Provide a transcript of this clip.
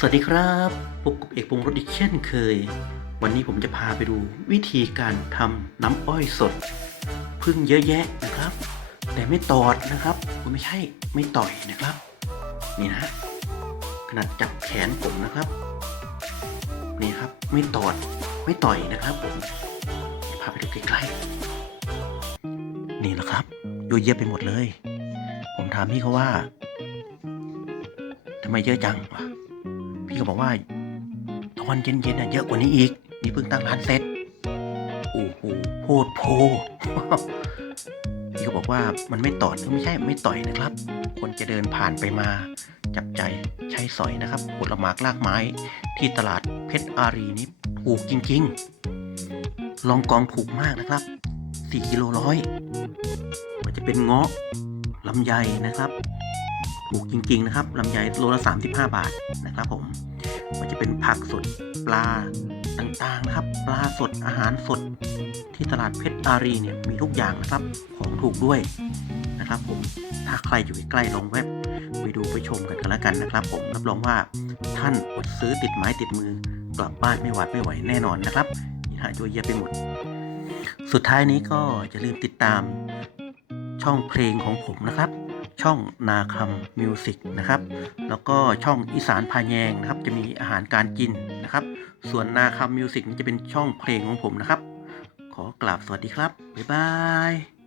สวัสดีครับพบกับเอกพงรถอีกเช่นเคย วันนี้ผมจะพาไปดูวิธีการทำน้ำอ้อยสด พึ่งเยอะแยะนะครับ แต่ไม่ตอดนะครับไม่ใช่ไม่ต่อยนะครับ นี่นะขนาดจับแขนผมนะครับ นี่ครับไม่ตอดไม่ต่อยนะครับผมพาไปดูใกล้ๆนี่แหละครับโยเยอะไปหมดเลย ผมถามพี่เขาว่าทำไมเยอะจังวะ พี่ก็บอกว่าตอนเย็นๆน่ะเยอะกว่านี้อีก นี่เพิ่งตั้งร้านเสร็จโอ้โหโพดโพพี่ก็บอกว่ามันไม่ตอดไม่ใช่ไม่ต่อยนะครับ คนจะเดินผ่านไปมา จับใจใช้สอยนะครับผลหมากลากไม้ที่ตลาดเพชรอารีนี้ถูกจริงๆ ลองกองถูกมากนะครับ 4กิโลร้อยมันจะเป็นเงาะลำไยนะครับ ถูกจริง ๆ นะครับลำไยโลละ 35 บาทนะครับผม มันจะเป็นผักสดปลาต่างๆนะครับ ปลาสดอาหารสดที่ตลาดเพชรอารีเนี่ยมีทุกอย่างนะครับของถูกด้วยนะครับผมถ้าใครอยู่ใกล้ๆลองแวบไปดูไปชมกันกันแล้วกันนะครับ ผมรับรองว่าท่านอดซื้อติดไม้ติดมือกลับบ้านไม่หวาดไม่ไหวแน่นอนนะครับนี่ฮะโยเยะไปหมด สุดท้ายนี้ก็อย่าลืมติดตามช่องเพลงของผมนะครับ ช่องนาคำมิวสิกนะครับแล้วก็ช่องอีสานพาแยงนะครับจะมีอาหารการกินนะครับ ส่วนนาคำมิวสิกนี่จะเป็นช่องเพลงของผมนะครับ ขอกราบสวัสดีครับ บ๊ายบาย